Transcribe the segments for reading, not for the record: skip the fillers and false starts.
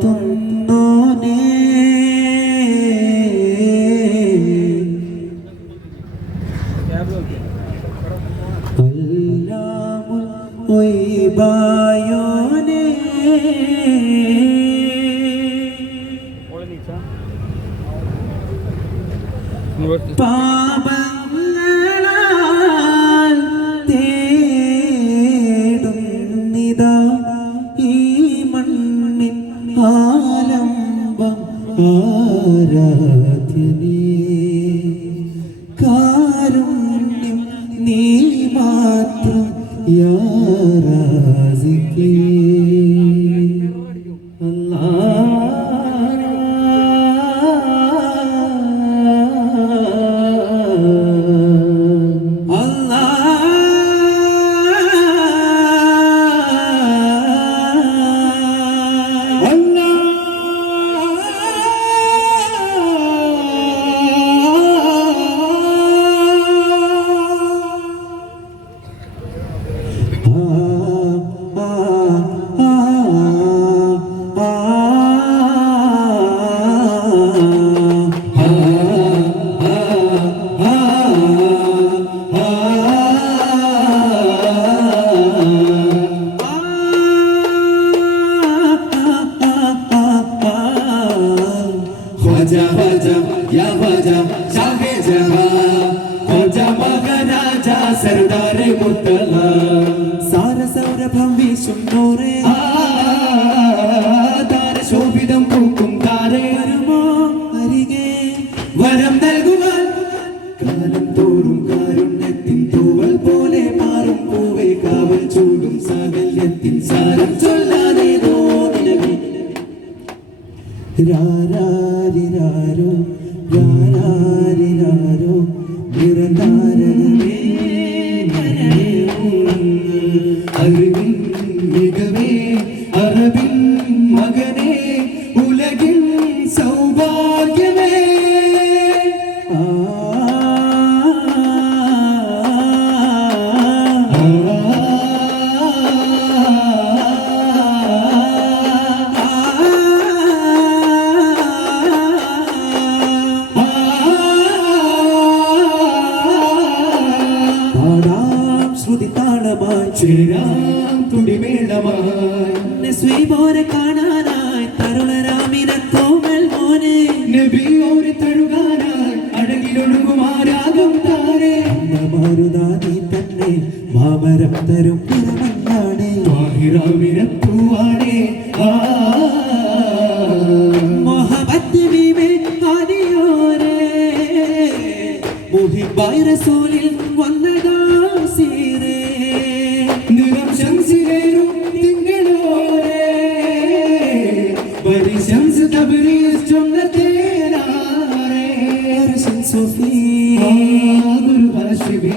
കാത്തുന്നോനേ അല്ലാഹു ഒയ്ബായോനേ പാപങ്ങളാൽ തേടുന്നിതാ ഈ മണ്ണിൻ ആലംബം ആരാധ്യനേ കാരുണ്യം നീ മാത്രം യാ റാസിഖേ सरदार मुर्तला सार सौरभം വീശും നൂറേ താരശോഭിതം പൂക്കും താരേ വരുമോ അരികെ വരം നൽകുവാൻ കാലം തോറും കാരുണ്യത്തിൻ തൂവൽ പോലെ മാറും പൂവേ കാവൽ ചൂടും സാകല്യത്തിൻ സാരം ചൊല്ലാനേതോ നിലവി രാരാരിരാരോ രാരാരിരാരോ നിരന്താരനേ അറിവിൻ മികവേ അറബിൻ മകനേ ഉലകിൻ സൗഭാഗ്യമേ ചേരാം തുടിമേളമായി നസ്വീബോരെ കാണാനായി തരുണരാമിന കോമൽ മോനെ നബിയോരെ തഴുകാനായി അഴകിലൊഴുകുമാരാകും താരേ മാരുതാനി തന്നെ മാമരം തരും പുറമല്ലാണേ വാഹിറാമിന പൂവാണേ മുഹമ്മദ് ബിബി ആദിയോരെ മുഹിബായി റസൂലിൽ വന്നതാ സീരേ നിറം ശംസിലേറും തിങ്കളോരെ ബരി ശംസ് തബ്രീസ് ചൊന്നതേനാരെ അർശൻ സൂഫി ഗുരു ഹാഷിബി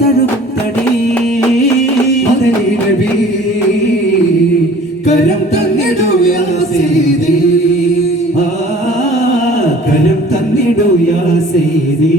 തഴുകും തടി മദനി നബി കരം തന്നിടൂ യാ സയ്യിദി കരം തന്നിടൂ യാ സയ്യിദി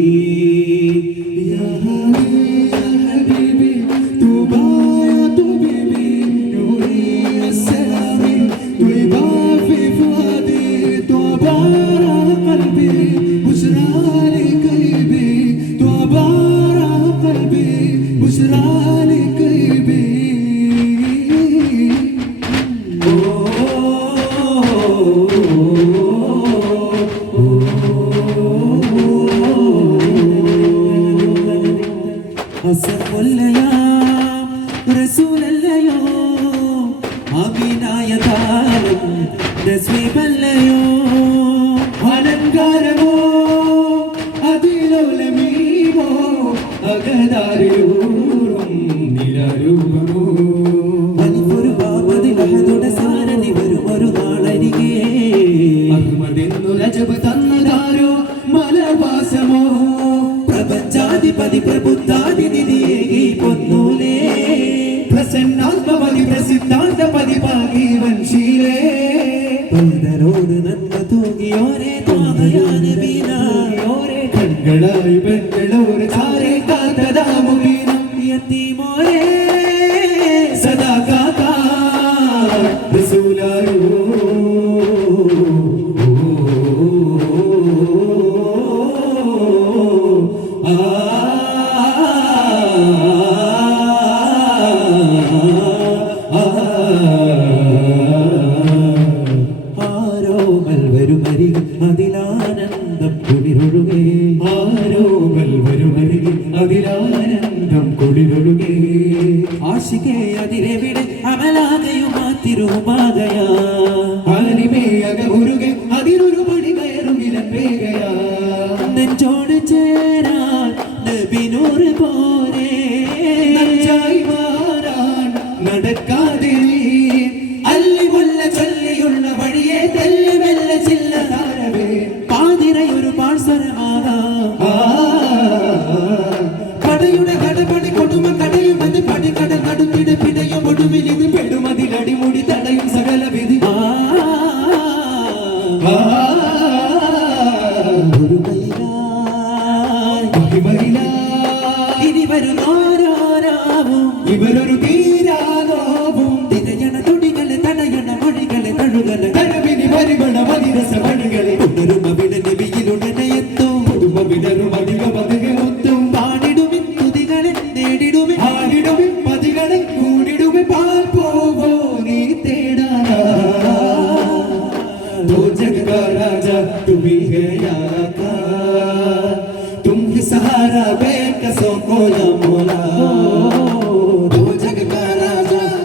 അലങ്കാരമോ അതിലോലമീമോ അകതാരിലൂറും നിലരൂപമോ അലിപൊരു ബാബതിലഹതുട സാരതി വരും ഒരു നാളരികെ അഹ്മദെന്നു രജബ് തന്നതാരോ മലവാസമോ പ്രപഞ്ചാധിപതി പ്രബുദ്ധാതി നിധിയേകി പൊന്നൂലേ പ്രസന്നാത്മപതി പ്രസിദ്ധാന്തപതി പാകി വൻശീലേ പൈതരോട് നന്മ തൂകിയോരെ താതയാനബീനോരെ കൺകളായി പെൺകളോര് ചാരെ കാത്തതാമുബീനം യതീമോരെ സദാ കാത്താ റസൂലായോ ആരോമൽ വരുമരികിൽ അതിലാനന്ദം കുളിരൊഴുകേ ആരോമൽ വരുമരികിൽ അതിലാനന്ദം കുളിരൊഴുകേ ആശികേ അതിരെവിടെ അമലാകയുമാ തിരുമാകയാ ആനിമേയക ഉരുകെ അതിലൊരു പടി കയറും ഇലപ്പേകയാ നെഞ്ചോട് ചേരാൻ നബിനൂറ് പോരെ നഞ്ചായി മാറാൻ നടക്കാതെ അല്ലി മുല്ല ചൊല്ലിയുള്ള വഴിയെ തെല്ലി മെല്ല ചില്ല താരവേ പാതിരയൊരു പാഴ്സരമാകാം കടയുടെ കടപടി കൊടുമ കടയും അത് പടിക്കട നടുപ്പിട പിടയും ഒടുവിൽ ഇത് പെടും അതിലടിമുടി തടയും സകല വിധി ഇനി വരുന്നോരാവും ഇവരൊരു തീരാലോവും തിരയണ തുടികളെ തടയണ മൊഴികളെ തഴുകല കരവിനി പരിമണ മതിരസ മണികളെ ഉണരുമ വിടനവിയിലുടനെ എത്തും കുടുംബ വിടരും അധിക പതുകെ ഒത്തും പാടിടുവിൻ തുതികളെ നേടിടുവിൻ ആടിടുവിൻ പതികളെ കൂടിടുവിൻ പാൽ പോവോ നീ തേടാനാ तो जग का राजा तुम ही है याका तुम ही सहारा बेकसों को या मोला